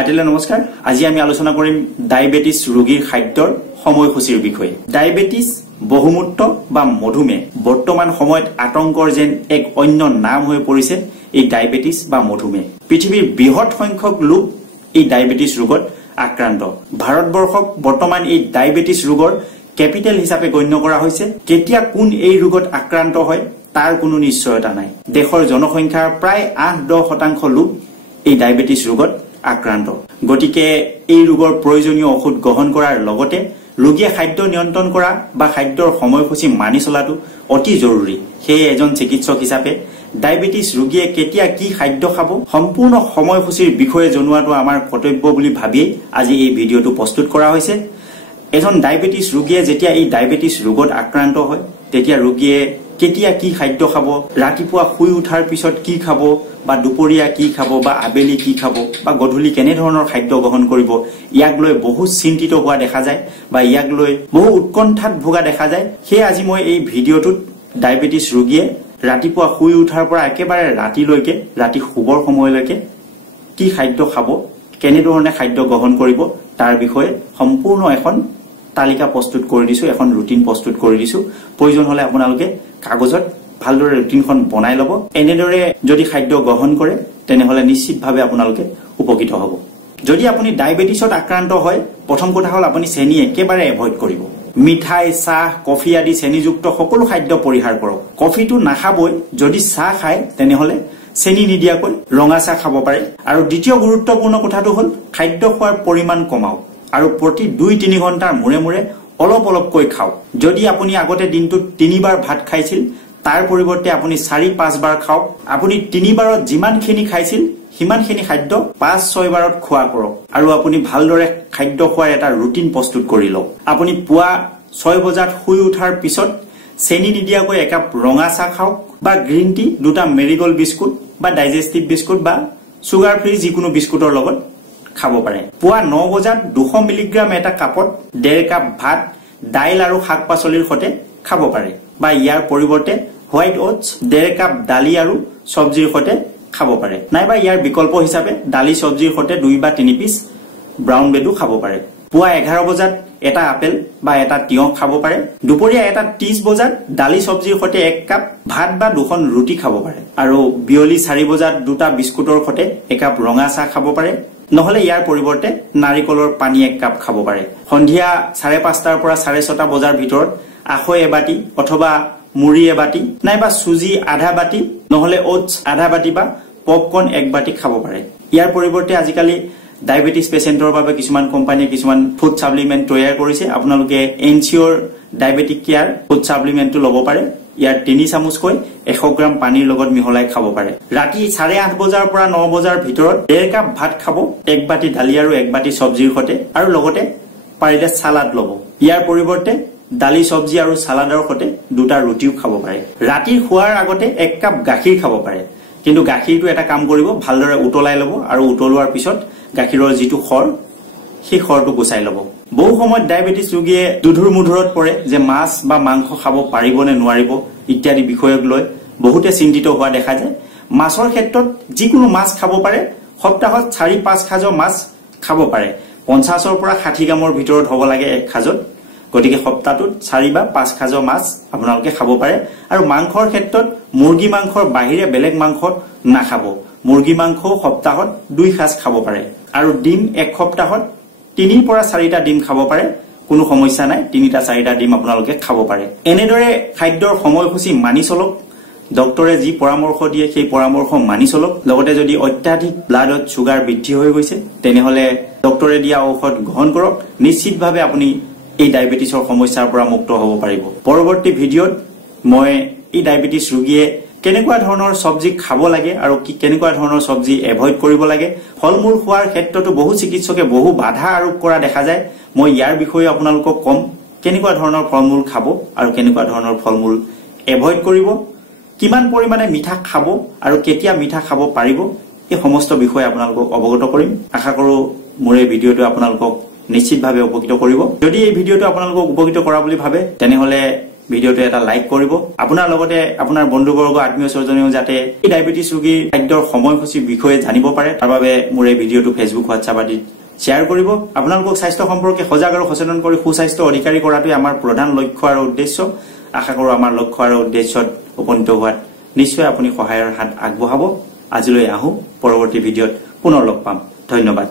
আতিলে নমস্কাৰ আজি আমি আলোচনা কৰিম ডায়াবেটিস ৰোগীৰ খাদ্যৰ সময়সূচীৰ বিষয়ে ডায়াবেটিস বহুমূত্ৰ বা মধুমেহ বৰ্তমান সময়ত আতংকৰ যেন এক অন্য নাম হৈ পৰিছে এই ডায়াবেটিস বা মধুমেহ পৃথিৱীৰ বৃহৎ সংখ্যক লোক এই ডায়াবেটিস ৰোগত আক্ৰান্ত ভাৰতবৰ্ষক বৰ্তমান এই ডায়াবেটিস ৰোগৰ ক্যাপিটেল হিচাপে গণ্য কৰা হৈছে কেতিয়া কোন এই ৰোগত আক্ৰান্ত হয় তাৰ কোনো নিশ্চয়তা নাই দেশৰ জনসংখ্যাৰ প্ৰায় 8-10% লোক এই ডায়াবেটিস ৰোগত আক্ৰান্ত গতিকে এই ৰোগৰ প্ৰয়োজনীয় ঔষধ গ্ৰহণ কৰাৰ লগতে ৰোগীয়ে খাদ্য নিয়ন্ত্ৰণ কৰা বা খাদ্যৰ সময়সূচী মানি চলাটো অতি জৰুৰী সেই এজন চিকিৎসক হিচাপে ডায়াবেটিস ৰোগীয়ে কেতিয়া কি খাদ্য খাব সম্পূৰ্ণ সময়সূচীৰ বিষয়ে জনোৱাটো আমাৰ কৰ্তব্য বুলি ভাবি আজি এই ভিডিঅটো প্ৰস্তুত কৰা হৈছে এজন ডায়াবেটিস ৰোগীয়ে যেতিয়া এই ডায়াবেটিস ৰোগত আক্ৰান্ত হয় তেতিয়া ৰোগীয়ে কেতিয়া কি খাদ্য খাব ৰাতিপুৱা শুই উঠাৰ পিছত কি খাব বা দুপৰীয়া কি খাব বা আবেলি কি খাব বা গধূলি কেনে ধৰণৰ খাদ্য গ্ৰহণ কৰিব ইয়াক লৈ বহু চিন্তিত হোৱা দেখা যায় বা ইয়াক লৈ বহু উৎকণ্ঠাত ভোগা দেখা যায় সেই আজি মই এই ভিডিঅটোত ডায়াবেটিস ৰোগীয়ে ৰাতিপুৱা শুই উঠাৰ পৰা একেবাৰে ৰাতিলৈকে ৰাতি শুবৰ সময়লৈকে কি খাদ্য খাব কেনে ধৰণে খাদ্য গ্ৰহণ কৰিব তাৰ বিষয়ে সম্পূৰ্ণ এখন তালিকা প্ৰস্তুত কৰি দিছো এখন ৰুটিন প্ৰস্তুত কৰি দিছো প্ৰয়োজন হলে আপোনালোকে কাগজত ভালদৰে ৰুটিনখন বনাই লব এনেদৰে যদি খাদ্য গ্ৰহণ কৰে তেনেহলে নিশ্চিতভাৱে আপোনালোকে উপকৃত হ'ব যদি আপুনি ডায়াবেটিছত আক্ৰান্ত হয় প্ৰথম কথা হল আপুনি চেনি একেবাৰে এভয়েড কৰিব মিঠাই চাহ কফি আদি চেনিযুক্ত সকলো খাদ্য পৰিহাৰ কৰক কফিটো নাখাবই যদি চাহ খায় তেনেহলে চেনি নিদিয়াকৈ ৰঙা চাহ খাব পাৰে আৰু দ্বিতীয় গুৰুত্বপূৰ্ণ কথাটো হল খাদ্য খোৱাৰ পৰিমাণ কমাওক আৰু প্ৰতি 2-3 ঘণ্টাৰ মুৰে মুৰে অলপ অলপকৈ খাওক যদি আপুনি আগতে দিনটোত 3 বাৰ ভাত খাইছিল তাৰ পৰিৱৰ্তে আপুনি 4-5 বাৰ খাওক আপুনি 3 বাৰত যিমানখিনি খাইছিল হিমানখিনি খাদ্য 5-6 বাৰত খোৱা কৰক আৰু আপুনি ভালদৰে খাদ্য খোৱাৰ এটা ৰুটিন প্ৰস্তুত কৰি লওক আপুনি পুৱা 6 বজাত শুই উঠাৰ পিছত চেনি নিদিয়াকৈ একাপ ৰঙা চাহ খাওক বা গ্ৰীণ টি দুটা মেৰিগোল্ড বিস্কুট বা ডাইজেষ্টিভ বিস্কুট বা সুগাৰ ফ্ৰী যিকোনো বিস্কুটৰ লগত খাব পাৰে পুৱা 9 বজাত 200 মিলিগ্ৰাম এটা কাপত 1.5 কাপ ভাত দাইল আৰু শাক-পাচলিৰ সৈতে খাব পাৰে বা ইয়াৰ পৰিৱৰ্তে হোৱাইট ওটছ 1.5 কাপ দালি আৰু সবজিৰ সৈতে খাব পাৰে নাইবা ইয়াৰ বিকল্প হিচাপে দালি সবজিৰ সৈতে 2 বা 3 পিস ব্ৰাউন ব্ৰেডও খাব পাৰে পুৱা 11 বজাত এটা আপেল বা এটা তিয়হ খাব পাৰে দুপৰীয়া এটা 30 বজাত দালি সবজিৰ সৈতে 1 কাপ ভাত বা দুখন ৰুটি খাব পাৰে আৰু বিয়লি 4 বজাত দুটা বিস্কুটৰ সৈতে একাপ ৰঙা চাহ খাব পাৰে নহলে ইয়াৰ পৰিৱৰ্তে নাৰিকলৰ পানী 1 কাপ খাব পাৰে সন্ধিয়া 5:30 পৰা 6:30 বজাৰ ভিতৰত আখৈ এবাটি অথবা মুড়ি এবাটি নাইবা সুজি আধা বাটি নহলে ওটছ আধা বাটি বা পপকৰ্ন 1 বাটি খাব পাৰে ইয়াৰ পৰিৱৰ্তে আজিকালি ডায়াবেটিস পেশেন্টৰ বাবে কিছুমান কোম্পানীয়ে কিছুমান ফুড সাপ্লিমেন্ট তৈয়াৰ কৰিছে আপোনালোকে এনচিওৰ ডায়াবেটিক কেয়াৰ ফুড সাপ্লিমেন্টটো ল'ব পাৰে ইয়াৰ 3 চামুচকৈ 100 গ্ৰাম পানীৰ লগত মিহলাই খাব পাৰে ৰাতি 8:30 বজাৰ পৰা 9 বজাৰ ভিতৰত 1.5 কাপ ভাত খাব 1 বাটি দালি আৰু 1 বাটি সবজিৰ সৈতে আৰু লগতে পাৰিলে সালাড ল'ব ইয়াৰ পৰিৱৰ্তে দালি সবজি আৰু সালাডৰ সৈতে দুটা ৰুটিও খাব পাৰে ৰাতিৰ খোৱাৰ আগতে 1 কাপ গাখীৰ খাব পাৰে কিন্তু গাখীৰটো এটা কাম কৰিব ভালদৰে উতলাই ল'ব আৰু উতলোৱাৰ পিছত গাখীৰৰ যিটো খৰ সেই খৰটো গুচাই ল'ব বহু সময়ত ডায়াবেটিস ৰোগীয়ে দুধুৰ মুধুৰত পৰে যে মাছ বা মাংস খাব পাৰিব নে নোৱাৰিব ইত্যাদি বিষয়ক লৈ বহুতে চিন্তিত হোৱা দেখা যায় মাছৰ ক্ষেত্ৰত যিকোনো মাছ খাব পাৰে সপ্তাহত 4-5 খাজ মাছ খাব পাৰে 50 পৰা 60 গ্ৰামৰ ভিতৰত হ'ব লাগে এক খাজত গতিকে সপ্তাহটোত 4 বা 5 খাজ মাছ আপোনালোকে খাব পাৰে আৰু মাংসৰ ক্ষেত্ৰত মুৰ্গী মাংসৰ বাহিৰে বেলেগ মাংস নাখাব মুৰ্গী মাংস সপ্তাহত 2 খাজ খাব পাৰে আৰু ডিম এক সপ্তাহত 3 পৰা 4টা ডিম খাব পাৰে কোনো সমস্যা নাই 3টা 4টা ডিম আপোনালোকে খাব পাৰে এনেদৰে খাদ্যৰ সময়সূচী মানি চলক ডক্টৰে যি পৰামৰ্শ দিয়ে সেই পৰামৰ্শ মানি চলক লগতে যদি অত্যাধিক ব্লাডত সুগাৰ বৃদ্ধি হৈ গৈছে তেনেহলে ডক্টৰে দিয়া ঔষধ গ্ৰহণ কৰক নিশ্চিতভাৱে আপুনি এই ডায়াবেটিসৰ সমস্যাৰ পৰা মুক্ত হ'ব পাৰিব পৰৱৰ্তী ভিডিঅত মই এই ডায়াবেটিস ৰোগীয়ে কেনেকুৱা ধৰণৰ সবজি খাব লাগে আৰু কি কেনেকুৱা ধৰণৰ সবজি এভয়েড কৰিব লাগে ফলমূল খোৱাৰ ক্ষেত্ৰতো বহু চিকিৎসকে বহু বাধা আৰোপ কৰা দেখা যায় মই ইয়াৰ বিষয়ে আপোনালোকক কম কেনেকুৱা ধৰণৰ ফলমূল খাব আৰু কেনেকুৱা ধৰণৰ ফলমূল এভয়েড কৰিব কিমান পৰিমাণে মিঠা খাব আৰু কেতিয়া মিঠা খাব পাৰিব এই সমস্ত বিষয় আপোনালোকক অৱগত কৰিম আশা কৰো মোৰ এই ভিডিঅটো আপোনালোকক নিশ্চিতভাৱে উপকৃত কৰিব যদি এই ভিডিঅটো আপোনালোকক উপকৃত কৰা বুলি ভাবে তেনেহলে ভিডিওটো এটা লাইক কৰিব আপোনাৰ লগতে আপোনাৰ বন্ধুবৰ্গ আত্মীয় স্বজনেও যাতে এই ডায়াবেটিস ৰোগীৰ খাদ্যৰ সময়সূচীৰ বিষয়ে জানিব পাৰে তাৰ বাবে মোৰ এই ভিডিওটো ফেসবুক হোৱাটছআপ আদিত শেয়াৰ কৰিব আপোনালোকক স্বাস্থ্য সম্পৰ্কে সজাগ আৰু সচেতন কৰি সুস্বাস্থ্য অধিকাৰী কৰাটোৱে আমাৰ প্ৰধান লক্ষ্য আৰু উদ্দেশ্য আশা কৰো আমাৰ লক্ষ্য আৰু উদ্দেশ্যত উপনীত হোৱাত নিশ্চয় আপুনি সহায়ৰ হাত আগবঢ়াব আজিলৈ আহো পৰৱৰ্তী ভিডিওত পুনৰ লগ পাম ধন্যবাদ